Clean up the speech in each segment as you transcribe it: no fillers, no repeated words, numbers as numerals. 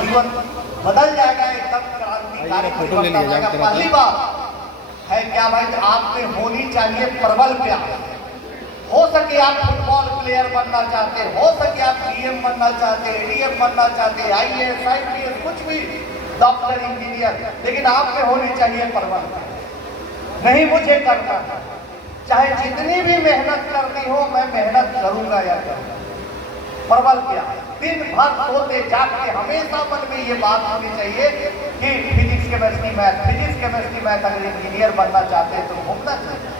जीवन बदल जाएगा, एकदम क्रांतिकारी परिवर्तन आएगा। पहली बात है क्या भाई, आप में होनी चाहिए प्रबल प्यास। हो सके आप फुटबॉल प्लेयर बनना चाहते, हो सके आप डीएम बनना चाहते, एडीएम बनना चाहते, आईएएस आईपीएस कुछ भी, डॉक्टर इंजीनियर, लेकिन आप में होनी चाहिए प्रबल प्यास। नहीं मुझे करना है, चाहे जितनी भी मेहनत करनी हो मैं मेहनत करूंगा या करूंगा। प्रबल प्यास, दिन भर सोते जागते हमेशा मन में ये बात होनी चाहिए कि फिजिक्स केमिस्ट्री मैथ अगर इंजीनियर बनना चाहते हैं तो घूमना चाहिए।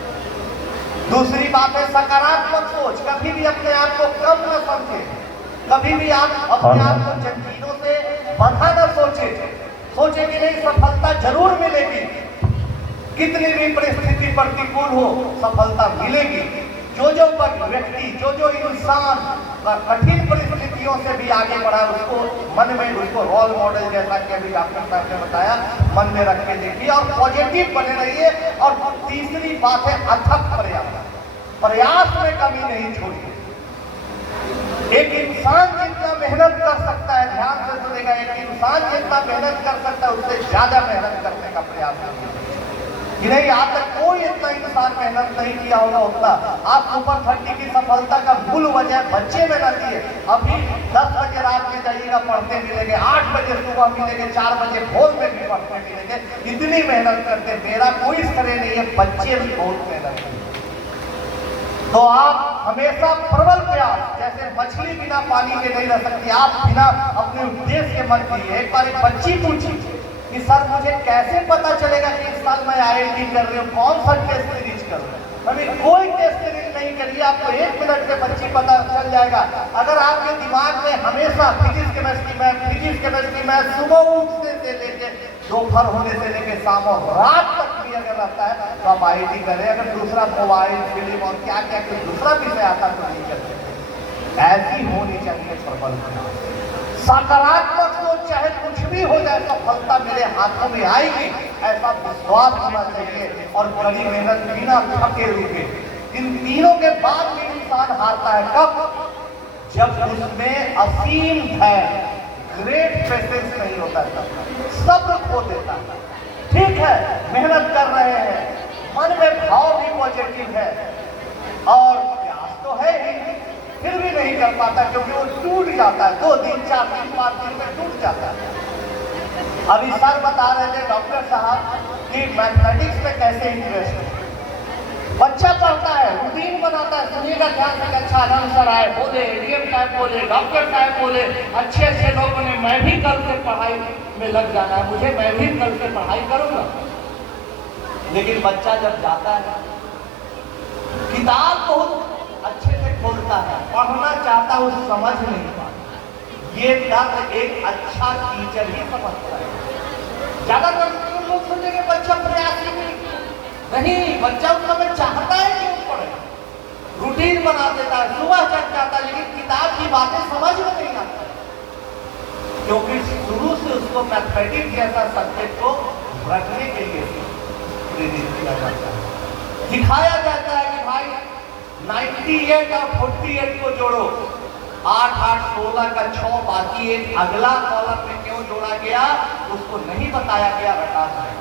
दूसरी बात है सकारात्मक सोच, कभी भी अपने आप को कम न समझे, कभी भी आप अपने आप को जंजीरों से बंधा न सोचे कि नहीं सफलता जरूर मिलेगी, कितनी भी परिस्थिति प्रतिकूल हो सफलता मिलेगी। जो व्यक्ति जो इंसान कठिन परिस्थितियों से भी आगे बढ़ा उसको मन में, उसको रोल मॉडल जैसा कि अभी डॉक्टर साहब ने बताया, मन में रख के देखिए और पॉजिटिव बने रहिए। और तीसरी बात है अथक प्रयास में कमी नहीं छोड़िए। एक इंसान जितना मेहनत कर सकता है, ध्यान से सुनेगा, एक इंसान जितना मेहनत कर सकता है उससे ज्यादा मेहनत करने का प्रयास करिए। कि नहीं आज तक कोई इतना इंसान मेहनत नहीं किया होगा उतना। आप सुपर 30 की सफलता का मूल वजह बच्चे में रहती है। अभी 10 बजे रात में जाइएगा पढ़ते मिलेंगे, 8 बजे सुबह मिलेंगे, 4 बजे भोर में भी पढ़ते मिलेंगे, इतनी मेहनत करते। मेरा कोई श्रेय नहीं है, बच्चे भी बहुत मेहनत करते। तो आप हमेशा प्रबल प्रयास, जैसे मछली बिना पानी के नहीं रह सकती, आप बिना अपने उद्देश्य के मत दिए। एक बार एक बच्ची पूछी कि सर मुझे कैसे पता चलेगा कि इस साल मैं आईआईटी कर रही हूँ, कौन सा टेस्ट सीरीज कर रही हूँ? अभी कोई टेस्ट सीरीज नहीं करिए, आपको 1 मिनट में बच्ची पता चल जाएगा। अगर आपके दिमाग में हमेशा फिजिक्स केमिस्ट्री मैथ सुबह उठने से लेके दोपहर होने से लेके शाम और रात तक भी अगर रहता है तो आप आईआईटी करें। अगर दूसरा मोबाइल फिल्म और क्या क्या कोई दूसरा विषय आता तो नहीं करते। ऐसी होनी चाहिए प्रबल सकारात्मक सोच, चाहे कुछ भी हो जाए सफलता मेरे हाथों में आएगी, ऐसा विश्वास होना चाहिए। और कड़ी मेहनत बिना थके रुके, इन तीनों के बाद भी इंसान हारता है कब? जब उसमें असीम धैर्य, ग्रेट पेशेंस नहीं होता है, सब्र खो देता है। ठीक है मेहनत कर रहे हैं, मन में भाव भी पॉजिटिव है और प्रयास तो है ही, फिर भी नहीं कर पाता क्योंकि वो टूट जाता है। 2 दिन 4 दिन 5 दिन में टूट जाता है। अभी सर बता रहे थे डॉक्टर साहब कि मैथमेटिक्स में कैसे इंटरेस्ट है। बच्चा पढ़ता है, रूटीन बनाता है, सुनिएगा ध्यान से, अच्छा आंसर आए, बोले एडीएम साहब बोले, डॉक्टर साहब बोले, अच्छे लोगों ने मैं भी कल से पढ़ाई में लग जाना है, मुझे मैं भी कल से पढ़ाई करूंगा। लेकिन बच्चा जब जाता है किताब बहुत अच्छे से खोलता है, पढ़ना चाहता है, वो समझ नहीं पाता। ये दर्द एक अच्छा टीचर ही समझता है। ज्यादातर लोग सोचेंगे बच्चा प्रयास नहीं, बच्चा उस समय चाहता है कि वो पढ़े, रूटीन बना देता है, सुबह जग जाता है, लेकिन किताब की बातें समझ में नहीं आता क्योंकि शुरू से उसको मैथमेटिक्स जैसा सब्जेक्ट को रखने के लिए प्रेरित किया जाता है, सिखाया जाता है कि भाई 98 और 48 को जोड़ो, 8 8 16 का 6 बाकी एक अगला कॉलम में क्यों जोड़ा गया उसको नहीं बताया गया, रटा है।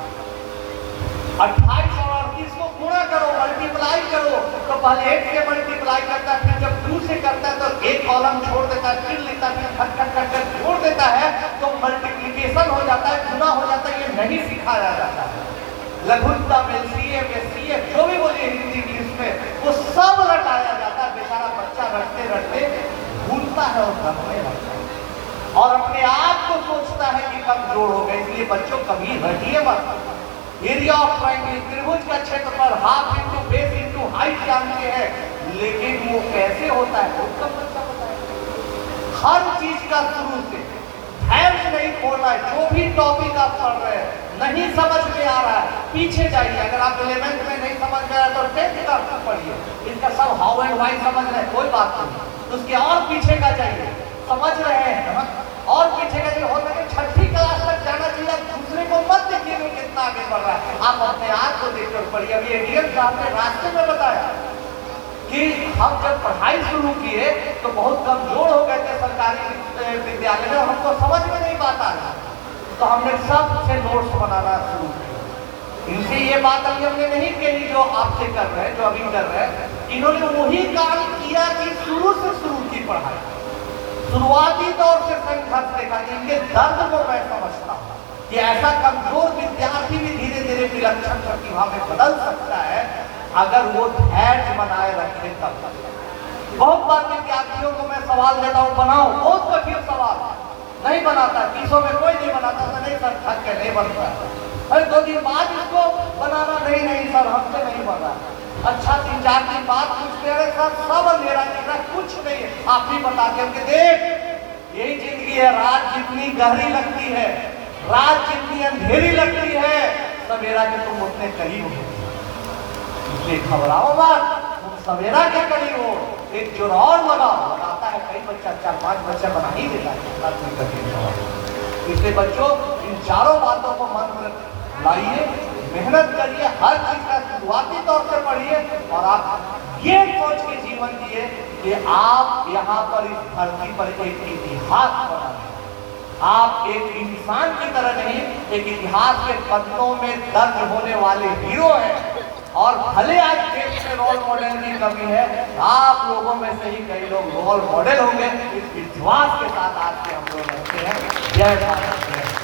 28 और 38 को गुणा करो, मल्टीप्लाई करो, तो पहले 1 से मल्टीप्लाई करता है, फिर जब 2 से करता है तो एक कॉलम छोड़ देता है, फिर लेता है, फिर खट छोड़ देता है, तो मल्टीप्लिकेशन हो जाता है, गुना हो जाता है। ये नहीं सिखाया जाता है। लघुत्तम एलसीएम एचसीएफ जो भी बोलिए हिंदी इंग्लिश में, वो सब रटाया जाता है। बेचारा बच्चा रटते रटते भूलता है और रटने लगता है और अपने आप को सोचता है कि कमजोर हो गए। इसलिए बच्चों कभी रटिए मत। एरिया ऑफ ट्रायंगल, त्रिभुज का क्षेत्रफल half into base into height जानते हैं, लेकिन वो कैसे होता है बहुत कम बच्चा बताएगा। हर चीज का शुरू से धैर्य नहीं खोलना है। जो भी टॉपिक आप पढ़ रहे हैं नहीं समझ में आ रहा है, पीछे जाइए। अगर आप 11th में नहीं समझ में आ रहा तो 10th का पढ़िए। इसका सब हाउ एंड व्हाई समझ रहे हैं, कोई बात नहीं, उसके और पीछे का जाइए। समझ रहे हैं और पीछे का हो सके 6ठी क्लास तक जाना चाहिए। आप दूसरे को मत देखिए वो कितना आगे बढ़ रहा है, आप अपने आप को देखकर पढ़िए। अभी एडीएम साहब ने रास्ते में बताया कि हम जब पढ़ाई शुरू किए तो बहुत कमजोर हो गए थे सरकारी विद्यालय में, हमको समझ में नहीं पाता। तो हमने सबसे नोट्स बनाना शुरू किया। इनसे ये बात अभी हमने नहीं कही जो आपसे कर रहे हैं, जो अभी कर रहे हैं। इन्होंने वही काम किया कि शुरू से शुरू की पढ़ाई, शुरुआती दौर से संघर्ष देखा। इनके दर्द को मैं समझता हूँ कि ऐसा कमजोर विद्यार्थी भी धीरे धीरे विलक्षण प्रतिभा में बदल सकता है अगर वो धैर्य बनाए रखे तब। बहुत बार विद्यार्थियों को मैं सवाल देता हूँ, बनाओ, बहुत कठिन सवाल, नहीं बनाता, 30 में कोई नहीं बनाता, नहीं सर थक के नहीं बनता। अरे 2 दिन बाद इसको बनाना, नहीं सर हमसे नहीं बन रहा। अच्छा 3-4 दिन बाद पूछते, अरे सर सब अंधेरा दिख रहा, कुछ नहीं है, आप ही बता के हमके देख। यही जिंदगी है, रात जितनी गहरी लगती है, रात जितनी अंधेरी लगती है, सवेरा के तुम उतने करीब हो। इसलिए घबराओ मत, तुम सवेरा के करीब हो। एक जोर और लगाता है, कई बच्चा 4-5 बच्चा बना ही देता है। इसलिए बच्चों इन चारों बातों को मन में लाइए, मेहनत करिए, हर चीज का शुरुआती तौर से पढ़िए और आप ये सोच के जीवन जिए कि आप यहाँ पर इस धरती पर एक इतिहास बना रहे हैं। आप एक इंसान की तरह नहीं, एक इतिहास के पन्नों में दर्ज होने वाले हीरो हैं। और भले आज देश में रोल मॉडल की कमी है, आप लोगों में से ही कई लोग रोल मॉडल होंगे। इस विश्वास के साथ आज के हम लोग रहते हैं। जय भारत।